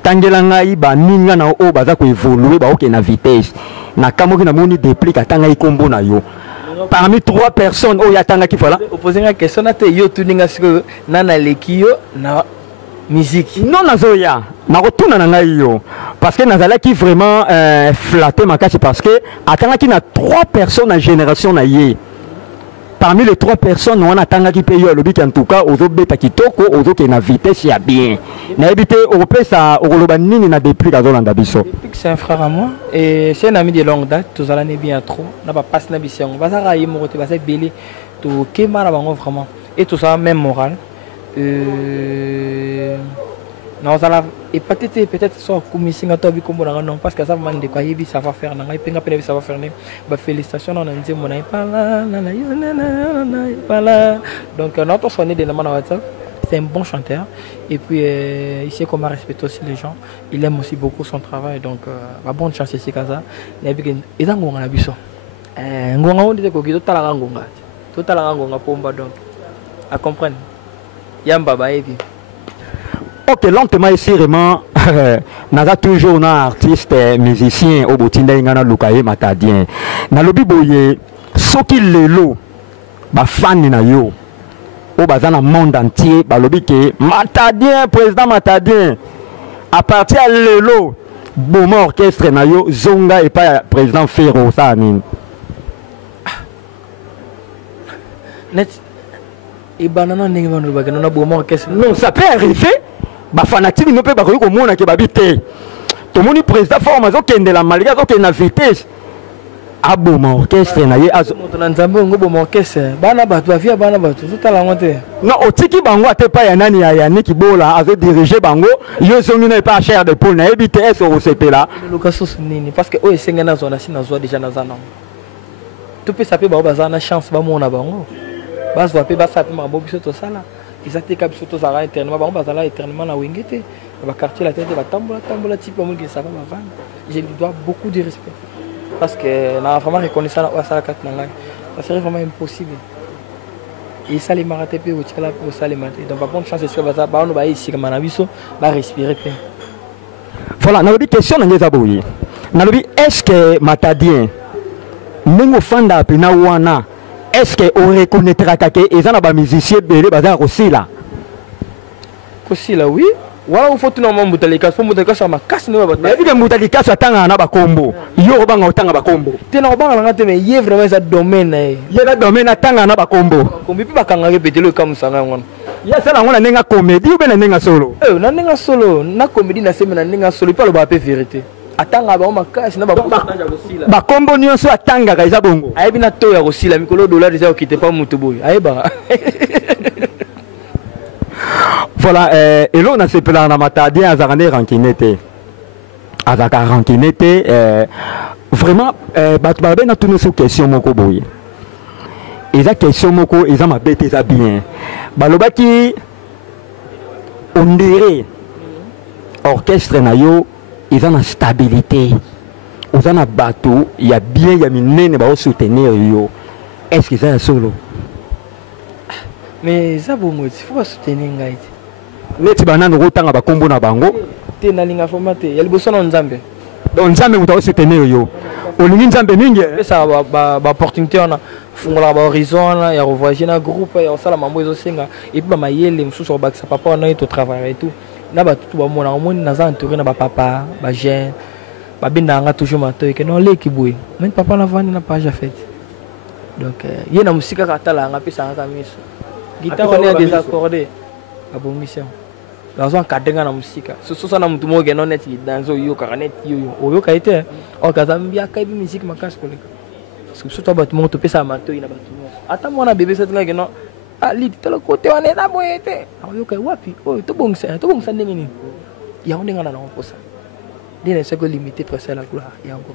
Tangela ngai ba ninga na o baza ko évoluer ba ok na vitesse. Na kamoki na moni déplique atanga ikombo na yo. Parmi 3 personnes o yatanga ki voilà. Opposé la question na te yo tuninga siko na lekio na musique. Non nazoya. Na retourne na ngai yo. Parce que Nazala qui vraiment flatté ma casse parce que attends qui na 3 personnes en génération na yé. Parmi les 3 personnes on attend qui paye le but en tout cas aux autres bêta qui toko aux autres qui na vitesse ya bien. Na habité européen ça au Roloba nini na depuis la zone d'abisso. C'est un frère à moi et c'est un ami de longue date, tous à l'année bien trop. N'a pas passé na mission. Va ça railler mon côté va ça belé to kema la bango vraiment et tout ça même moral. Non, ça l'a et peut-être soit comme si on tobi comme non parce que ça m'a dit quoi il ça va faire non il penga peine ça va faire bah félicitations on a dit mon n'est pas là donc notre sonné de la WhatsApp c'est un bon chanteur et puis il sait comment respecter aussi les gens il aime aussi beaucoup son travail donc bonne chance ici kaza et puis ils ont ngona biso ngonga on dit que tout la ngonga Pomba donc à comprendre yamba ba et puis ok, lentement ici vraiment, naza toujours un artiste, musicien, au botinda ingana lukaye matadien. Na lobi boye, soki lelo, ba fan na yo, au bazana monde entier, ba lobi ke matadien, président matadien. À partir de lelo, bon orchestre na yo, zonga et pas président Ferro ça nini. Net, et banana n'engue pas nous bagana na bon orchestre. Non, ça peut arriver. Ba fanatique ne peut pas ko mona ke babité to moni président formation kende la malga to na vitesse aboma orchestre na ye azo na nzambe ngo boma orchestre bana batu afia bana batu tout la monte non otiki bango ate pa ya nani ya Yannick Bola azo diriger bango yo zongi na pas cher de pôle na ebité est au CP le cas nini parce que o esenga na zona sina zo déjà na zana tout peut saper ba bazana chance ba mona bango bas va pe ba saper ma bobiso to sala ils étaient cap surtout ça éternellement ba bazala éternellement na wingete ba quartier la tête ba tambola type mo qui ça va ma vendre je lui dois beaucoup de respect parce que na vraiment reconnaissant na sala kat na ngai ça serait vraiment impossible et ça les maraté pe au tikala pour ça les maté donc pas bonne chance sur ba ba no ba ici comme na biso ba respirer pe voilà na lobi question na ngeza boyi na lobi est-ce que matadien nengo fanda pe na wana est-ce que on reconnaîtra que ils ont ba musicien belé bazar aussi là oui wala il faut tout normalement mutalika faut mutalika ça ma casse ne ba mais bien mutalika ça tanga na ba kombo yo banga otanga ba kombo te na banga ngate mais yé vraiment ça domaine yé na domaine tanga na ba kombo kombi pe bakanga répéter le comme ça ngona ya sala ngona nenga comédie ou bien nenga solo na nenga solo na comédie na semaine nenga solo pas le ba pe vérité atanga ba makasi na ba kombo nyonso atanga ka isa bongo ayebi na to ya kosila mikolo dollar déjà okite pas mutu boy ayeba voilà et là on a sepela na matadien azakane rankinete azaka rankinete vraiment batu ba na tunu so question moko boye eza question moko eza mabete eza bien balobaki on dirait orchestre na yo ils ont une stabilité ils ont un bateau il y a bien il y a minene ba soutenir yo est-ce que ça solo mais ça bon il faut pas soutenir ngai neti banana rotanga ba kombo na bango te na linga formate ya liboso na nzambe donc nzambe muta soutenir yo olingi nzambe mingi ça ba opportunité on a fungola ba horizon ya revoyager na groupe ya sala mambo ezo senga et puis ba mayele mususu ba sa papa on a to travailler et tout na ba tout ba mona omoni na za entouré na ba papa ba jeune ba binanga toujours mato que non leki boy même papa na vandi na page fait donc ye na musika ka tala nga pesa nga miso guitare on est désaccordé a bon mission dans un cadre na musika so sana mtu mo geno net dans yo ka net yo ka été o ka zambia ka bi musique makasi koleka surtout ba tu mo to pesa mato ina ba tu ata mona bébé ça nga geno lidi tala côté on est là boyete ayoka wapi oh to bongsa ndenge nini ya on ngana na kosa dina c'est que limiter presser la gloire yango.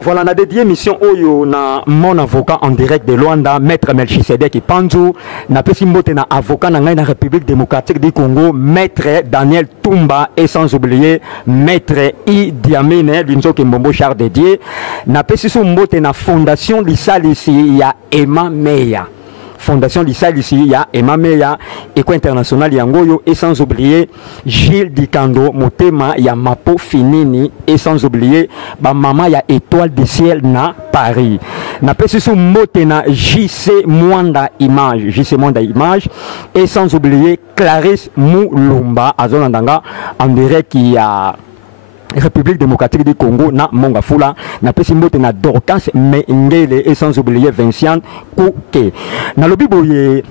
Voilà, on a dédié mission Oyo na mon avocat en direct de Luanda, Maître Melchisedek Ipanzu, na pesimbote na avocat na la République démocratique du Congo, Maître Daniel Tumba et sans oublier Maître Idi Amine, l'Inzo Kimbombo char dédié, na pesimbote na Fondation Lisalisi, il y a Emma Meya. Fondation Lissal ici, il y a Emma Meya, Éco International Yangoyo, et sans oublier Gilles Dikando, Motema, il y a Mapo Finini, et sans oublier maman, il y a Étoile du Ciel na Paris. Na pessu Motena JC Mwanda Image, et sans oublier Clarisse Moulumba, à Zonandanga, en direct il y a République démocratique du Congo na Mongafula na pesimbote na Dorcas Mengele et sans oublier Vinciane Kouke na lobi boye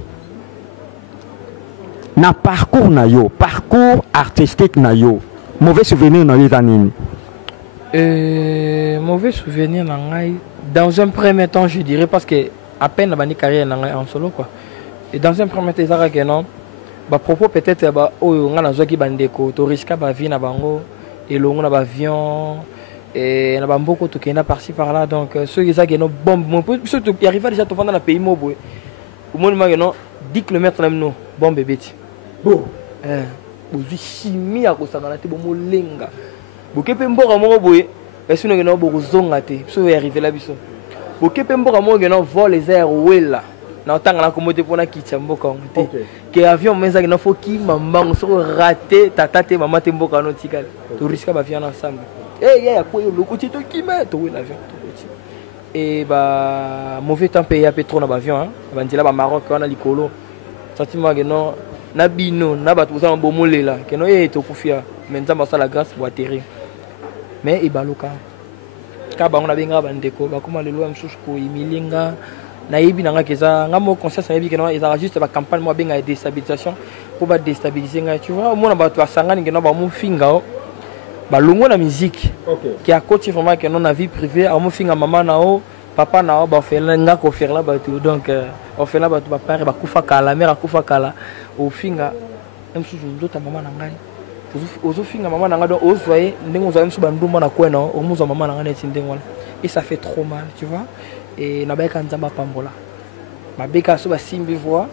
na parcours artistique na yo mauvais souvenir na yo zanini mauvais souvenir na ngai dans un premier temps je dirais parce que à peine bani carrière na ngai en solo quoi et dans un premier temps ça que non ba propos peut-être ba oyo nga na zoki bandeko to risque ba vie na bango et l'on a avion et on a beaucoup de qui par-ci par-là donc ceux qui ont une bombe surtout qui arrivent déjà dans le pays mobile au moins maintenant 10 km même nous bombe bébé bon vous chimie à cause de la tête bon lenga vous qui peut mbora mo boye est-ce que nous beaucoup zonga te so arriver là biso vous qui peut mbora mo que nous vol les airs wela na otanga na komote pona kitcha mboka ngote que avion meza na foki mamba so raté tata te mama te mboka no tikala to risque ba avion ensemble ya ko yo lokoti to kime to oui l'avion et ba mauvais temps payé à pétrole na avion hein ba ndila ba Maroc wana likolo sentiment que non na bino na ba tout ça bomolela que non to kufia mais nzamba ça la grâce pour atterrir mais e baloka ka ba on a benga ba ndeko ba koma lelo msusu ko imilinga naïbi nanga keza ngamo conscience naïbi kena ils juste ba campagne moi benga déstabilisation pour ba déstabiliser nga tu vois moi na ba to sangani kena ba mu finga ba longo na musique qui a côté vraiment que non na vie privée a mu finga maman na o papa na o ba faire nga ko faire là ba tout donc on fait là ba to ba père ba kufa kala mère kufa kala au finga même sous d'autres maman na ngai ozo finga maman na nga donc ozoye ndenge ozo même sous ba ndumba na kwena o muzo maman na nga neti ndenge wala et ça fait trop mal tu vois et nabeka nzamba pambola mabeka so basimbi voix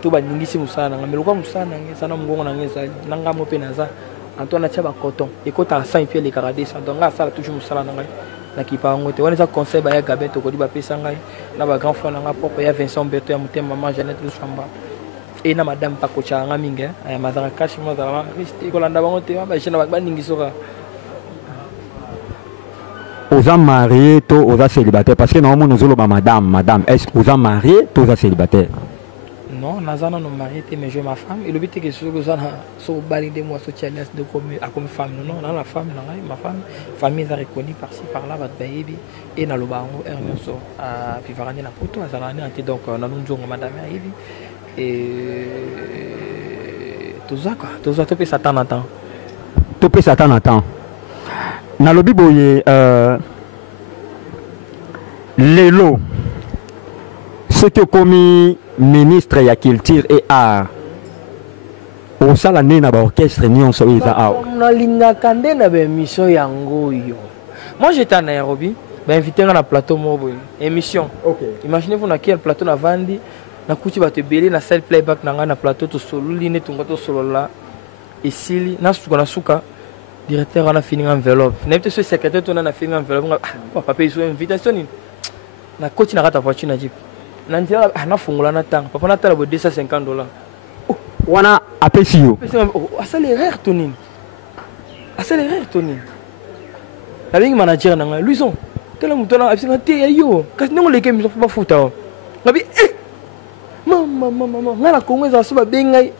to baningisi musana nga meloko musana nge sana mungongo na ngeza nanga mo pe naza Antoine Tchaba coton et quand à 5 pieds les caradés donc là ça toujours musala na ngai na kipa ngote wana za conseil ba ya gabet ko di ba pesa ngai na ba grand frère nga papa ya Vincent Beto ya mutema maman Jeannette Lusamba et na madame Pakocha nga minga ya mazara kashi mo za reste ko landa bango te ba jena ba ningiso ka aux hommes mariés, aux hommes célibataires. Parce que normalement, nous avons madame, est-ce que aux hommes mariés, aux hommes célibataires? Non, nous avons marié, mais je ma femme. Et le but est que si vous avez validé moi, socialiste de comme femme, non, la femme, ma femme, famille est reconnue par-ci, par-là, votre baby, et dans le baron, à Vivarani, la photo, à Zalani, donc, nous avons madame et tout ça, quoi. Tout ça, tout peut s'attendre à temps. Tout peut s'attendre à temps. Na lobi boye lelo ce que commis ministre ya culture et art au sala na ba orchestre nyonso eza awa na linga kande na ba émission yango yo moi j'étais à Nairobi ba invité na plateau mobo émission imaginez-vous na quel plateau na vandi na kuti ba te belé na salle playback na nga na plateau to solo line to ngoto solo la esili na suka na suka directeur on a fini enveloppe n'importe ce secrétaire on a fini enveloppe papa il une invitation na coach na rata voiture na jeep na ndira na fungula na tang papa na tala bo $250 wana apesio accélérer tonine la ligne manager na Luison tela mutona absinga te yo kasi ndongo leke miso fa futa ngabi mama ngala kongeza so ba bengai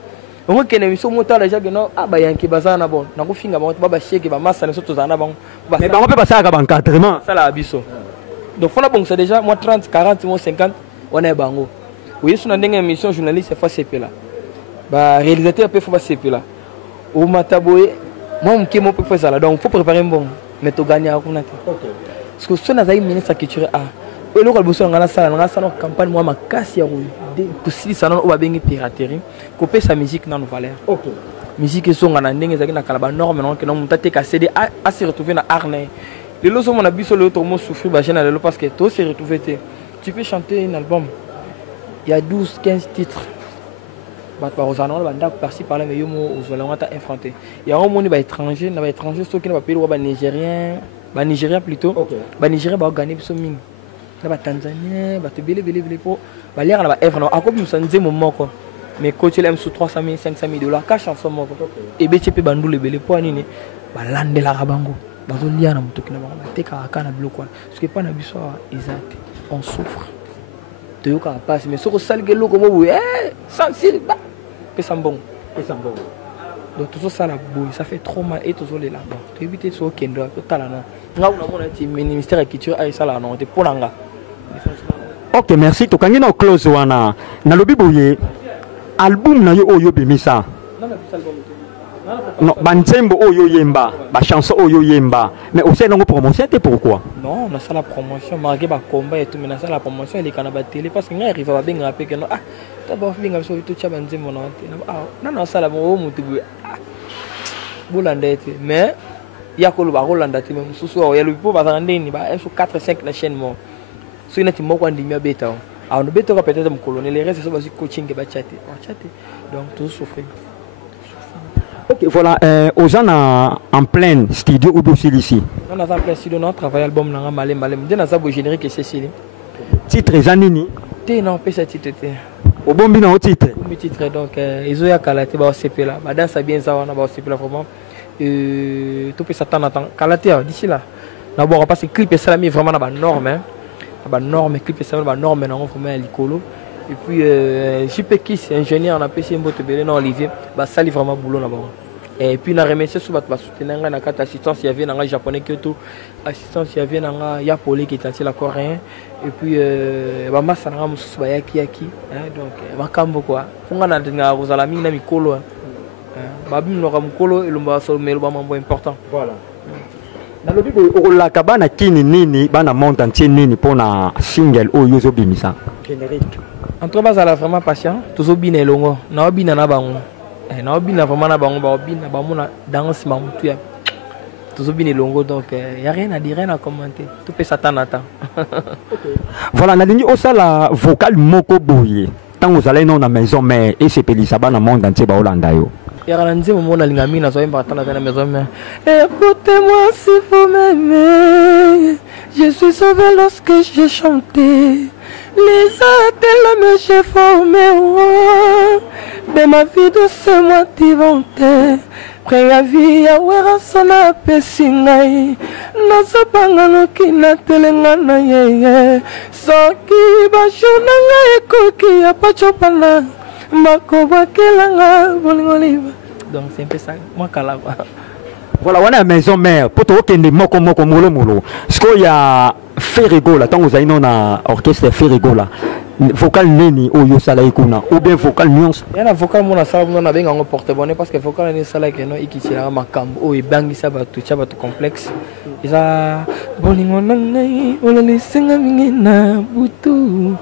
on que ne miso motala déjà que non ah ba yanki bazana bon na ko finga ba ba cheke ba massa ne so tozana bon mais ba on peut passer à encadrement ça la biso donc fona bon c'est déjà moi 30 40 moi 50 on est bango oui sur une émission journaliste fa CP là ba réalisateur peut fa CP là au mataboye moi mke mo peut faire ça là donc faut préparer bon mais to gagner à kuna OK parce que ce na za ministre culture ah le rôle bosso ngana sala campagne moi makasi ya pour si ça non va bien piraterie couper sa musique dans nos valeurs. OK. Musique so ngana ndenge zaki na kala norme non que non mutate ka CD à se retrouver na arne. Le loso mon abiso le autre mot souffrir ba gêne le parce que toi se retrouver tu peux chanter un album. Il y a 12 15 titres. Bah par exemple on va par-ci par là mais yo mo aux on t'a affronté. Il y a un monde ba étranger ceux qui ne va pas payer ba nigérien plutôt. Ba nigérien ba gagner biso mingi. Na Tanzanie, ba te belé pour ba lire na ba evre na akobi musanze moment quoi. Mais coach l'aime sous 300 000 500 000 $, cash en somme quoi. Et be chepe bandu le belé pour nini ba lande la rabango. Ba zo lia na mutoki na ba te ka na bloc quoi. Parce que pas na biso exact. On souffre. Te yo ka passe mais soko salge loko mo sans sir ba pesambon. Donc tout ça la boue, ça fait trop mal et tout ça les là. Bon, tu évites ce kendo total là. Nga una mona ti ministère de la culture ay sala non te ponanga. OK, merci to kangi na close wana. Na lobi boye album na yo oyo bimisa. Non, banzembo oyo yemba, ba chanson oyo yemba. Mais aussi non promotion te pourquoi? Non, on a ça la promotion, marqué ba combat et tout mais na ça la promotion elle est kana ba télé parce que nga arrive ba benga pe que non ah, d'abord benga so tout cha banzembo non. Ah, non ça la bon mutu bolanda te mais ya ko ba rolanda te même susu ya lu po ba ndeni ba 4 5 na chaîne mo. So ina ti moko ndimia beta. Ah, on beta ko peut-être mon colonel les restes so ba coaching ba chatter. Donc tout souffrir. Ok, voilà, aux gens en plein studio ou aussi ici. On a en plein studio, on travaille album dans Malem. On a un générique et Cécile. Titre Zanini. Non, pas ce titre. Au bon bina au titre. Au titre, donc, ils ont calate, bah, CP là. Madame ça bien ça, on a bah, CP là, vraiment. Tout peut s'attendre à temps. Calate, d'ici là. D'abord, parce que clip et ça, vraiment, dans la norme. Dans la norme, clip et ça, dans la norme, on vraiment à l'écolo. Et puis, JP Kiss, ingénieur, on a PC Mbote Belé, non, Olivier, bah, ça, vraiment boulot là-bas. Et puis, on a remercié sur votre soutenir, on a quatre assistances, il y avait un japonais qui est assistance, il y avait un Yapolé qui est la coréen. Et puis, bah, ma ça n'a pas de yaki. Donc, bah, comme quoi, on a des rosalami, on a mis colo. Bah, bim, on a mis colo et l'on va se mettre le important. Voilà. Na lobi ko la kabana kini nini bana monde entier nini pour na single o yozo bimisa générique entre bas à la vraiment patient toujours bien longo na obina na bango na obina vraiment na bango ba obina ba mona danse ma mutu ya toujours bien longo donc y a rien à dire rien à commenter tout peut s'attendre à temps. Voilà na lingi osala vocal moko boye tant vous allez non na maison mais et c'est pelisa bana monde entier ba olanda yo. Écoutez-moi si vous m'aimez, je suis sauvé lorsque j'ai chanté. Les attelles j'ai formé, mais ma vie de ce mois t'inventé. Près à vie, à ouera sana pesingai. Nasapanga no kina telengana ye. Soki bashunanga ekoki apachopana. Donc c'est un peu ça, moi calava. Voilà, on a une maison mère. Pour toi, il y a moko molo. Est-ce qu'il y a Ferrigo là, tant que vous avez un orchestre Ferrigo là, vocal neni ou yo sala ikuna ou bien vocal nuance. Il y a un vocal mon sala mon avec un porte-bonnet parce que vocal ni sala que non ikitira makambo o ibangi ça ba tout complexe. Isa bolingo nangai o le singa mingina butu.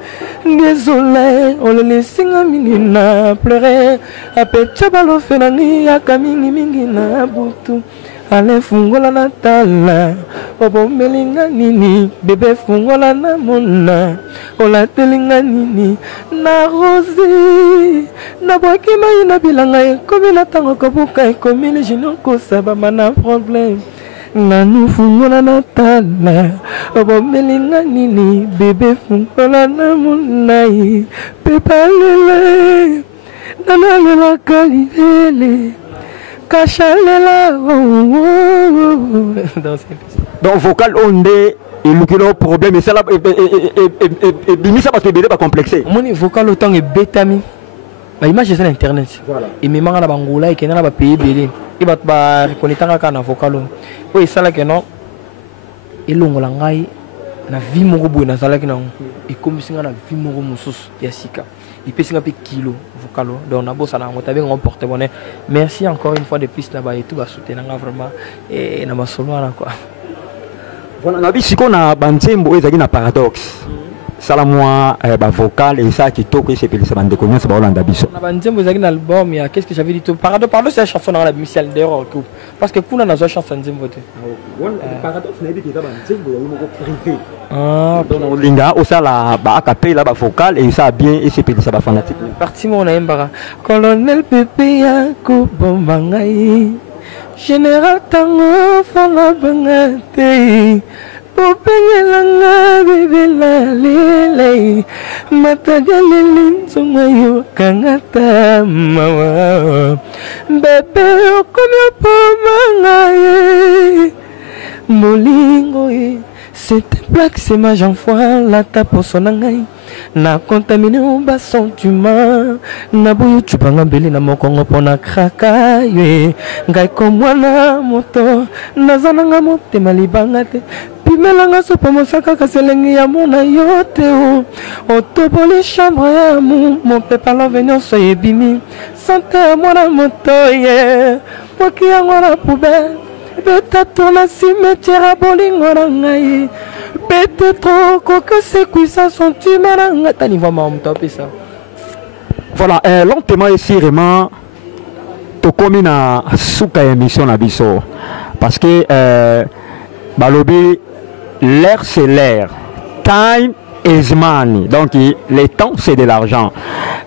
Désolé, on le singa mingina pleurer. Apecha balo fenani akamingi mingina butu. Ale fungola na tala obo melinga nini bébé fungola na mona ola telinga nini na rose na boki mai na bilanga komi na tango kobuka komi le jino ko saba mana problème na nu fungola na tala obo melinga nini bébé fungola na mona pepa lele na la kalivele. Donc vocal onde et le problème et ça et bimisa parce que bébé pas complexé. Mon vocal autant est bétami. La image est sur internet. Voilà. Et mes mangala bangola et kenala ba pays belé. Et ba reconnaître ka na vocal. Oui ça là que non. Et longola ngai na vie moko boy na sala ki na. Et comme singa na vie moko mususu ya sika. Il peut s'y kilo vocal donc on a beau ça na ngota bien porte bonnet. Merci encore une fois de plus là-bas et tout va soutenir vraiment et na masolo là quoi. Voilà na bisiko na banzembo ezaki na paradoxe. sala moi vocal et ça qui toque c'est pelisa bande konyo c'est Hollande biso na banzembo zaki na album ya qu'est-ce que j'avais dit tout pardon c'est la chanson dans la Michel d'erreur parce que kuna na zo chanson nzembo te paradoxe na biki ta banzembo ya moko privé donc linga au ça la ba acapella ba vocal et ça bien et c'est pelisa ba fanatique parti mon embara colonel Pepe ya ko bombangai général tango fala bangate Popelanga bibela lele matagalele nzongayo kangata mawa bebe okomyo pomangaye molingo ye c'était black c'est ma j'enfoie la tape sonangai na contaminé au bas sentiment na boyo tubanga mbele na mokongo pona kraka ye ngai komwana moto nazananga motema libanga te pimelanga sopa mosaka kaselengi ya mona yo te otoboli chambre ya mon pepa love nyonso ebimi sante ya mwana moto ye poki yango na poubelle betato na cimetière bolingo na ngai peut-être que c'est cuissa sentiment na ngai tani vraiment moto apesa voilà lentement ici vraiment tokomi na suka émission na biso parce que balobi l'air c'est l'air, time is money. Donc le temps c'est de l'argent.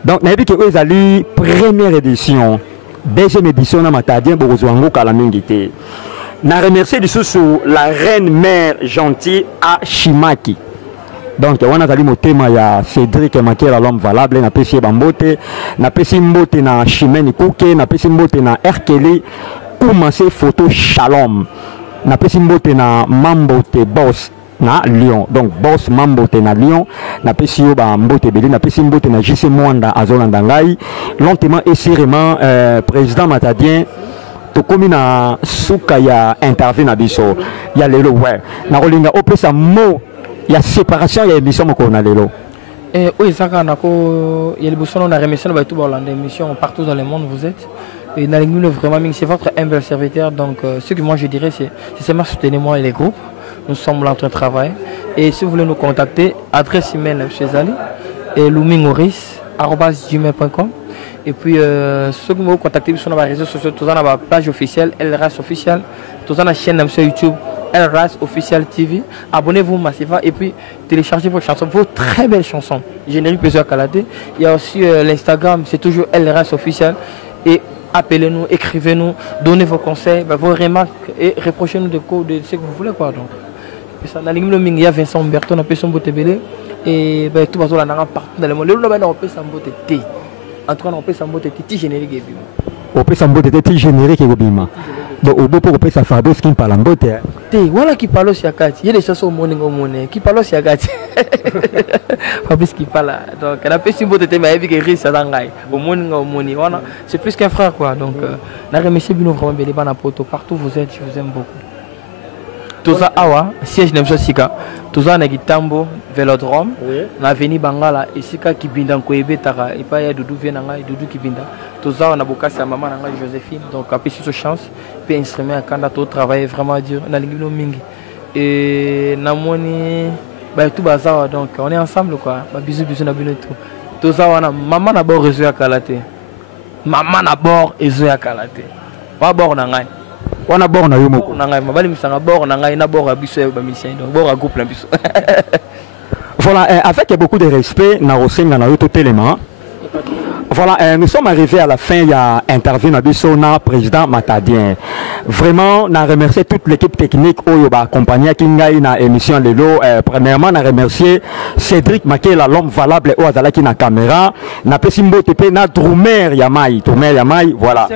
Donc n'a vu que eux allaient première édition, deuxième édition na matadien borozwango kala mingité. Na remercier du sous la reine mère gentille à Shimaki. Donc on a allé motema ya Cédric Makela l'homme valable na pesi bambote, na pesi mbote na Chimeni Kouke, na pesi mbote na Erkeli, commencer photo Shalom. Na pesi mbote na Mambote boss na Lyon, donc boss Mambote na Lyon, na pesi yo ba mbote beli, na pesi mbote na JC Mwanda azolanda ngai, lentement et sérieusement président matadien tokomi na suka ya interview na biso ya lelo ouais na kolinga opesa mo ya séparation ya émission moko na lelo oui saka nako ya libosono na remission ba tout Hollande émission partout dans le monde vous êtes. Et vraiment, c'est votre humble serviteur. Donc, ce que moi je dirais, c'est seulement soutenez-moi et les groupes. Nous sommes là en train de travailler. Et si vous voulez nous contacter, adresse email chez Ali et loumingoris@gmail.com. Et puis, ceux qui vous contacter sur nos réseaux sociaux, tous dans la page officielle, LRAS officielle, tous dans la chaîne sur YouTube, LRAS officiel TV. Abonnez-vous massivement et puis téléchargez vos chansons, vos très belles chansons. Générique plusieurs qualités. Il y a aussi l'Instagram, c'est toujours LRAS officiel. Et appelez-nous, écrivez-nous, donnez vos conseils, vos remarques et reprochez-nous de ce que vous voulez. Quoi, donc. Il y a Vincent Humberto, on a son beauté belé et tout le monde partout dans le monde. On a son beauté thé. En tout cas, on a son beauté thé générique. On peut son beauté thé générique et bima. Donc, on peut sa Fabio qui parle en beauté. Thé, voilà qui parle aussi à Kati. Il y a des chansons au morning qui parlent aussi à Kati. Fabrice qui parle. Donc, elle a fait une beauté thé, mais elle a vu ça dans au morning. Voilà, c'est plus qu'un frère quoi. Donc, on a remercié Bino vraiment bien les poto. Partout où vous êtes, je vous aime beaucoup. Toza Awa, siège Nemsosika, Toza Nagitambo, Vélodrome, na Avenue Bangala, Isika Kibinda Nkoebe Tara, et pas Doudou Vienanga, Doudou Kibinda, Toza on a beaucoup à maman Joséphine, donc après sur chance, puis instrument à Kandato, travailler vraiment dur, na Lingino Mingi. Et Namoni, tout bazar, donc on est ensemble quoi, bisous na bino tout. Toza on a maman d'abord réseau à Kalate, maman d'abord réseau à Kalate, pas bord nangai. On a bord na yo moko. Na ngai mabali misanga bord na ngai na bord biso ba mission donc bord groupe na biso. Voilà, avec beaucoup de respect na rosenga na yo tout élément. Voilà, nous sommes arrivés à la fin de l'interview de président Matadien. Vraiment, on a remercié toute l'équipe technique qui a accompagné l'émission Lelo. Premièrement, on a remercié Cédric Makela, l'homme valable qui a la caméra. On a Pessimbo Tepe, na Drumer Yamai, voilà.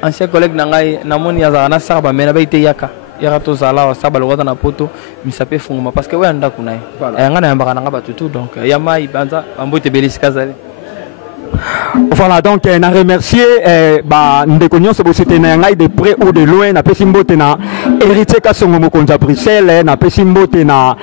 Ancien collègue Nangai, Namoni Yazana Sarba, mais n'avait été Yaka. Yarato Zala, Saba, le roi dans la poto, mais ça peut fondre parce que ouais, on a Kunai. Et on a un barananga tout, donc Yamai, Banza, Ambote Belis Kazali. Voilà, donc on a remercié Ndekonyo Sobosite Nangai de près ou de loin, na Pessimbo Tena, héritier Kassongo Mokonza Bruxelles, na Pessimbo Tena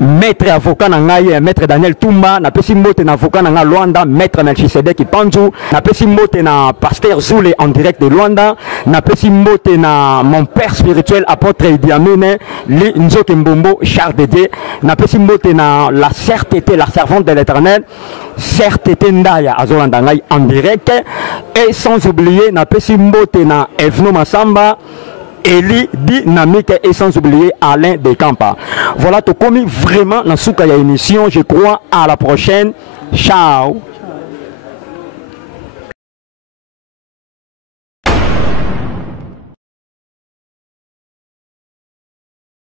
maître avocat nangai maître Daniel Tumba na pesi mbote na avocat nanga Luanda maître Melchisedek Panju na pesi mbote na pasteur Zoulé en direct de Luanda na pesi mbote na mon père spirituel apôtre Idi Amin li Nzoke Mbombo Charles Dédé na pesi mbote na la certitude la servante de l'Éternel certitude ndaya azolanda ngai en direct et sans oublier na pesi mbote na Evno Masamba Eli Dynamique et sans oublier Alain Descampa. Voilà, tu commis vraiment dans ce cas émission. Je crois à la prochaine. Ciao.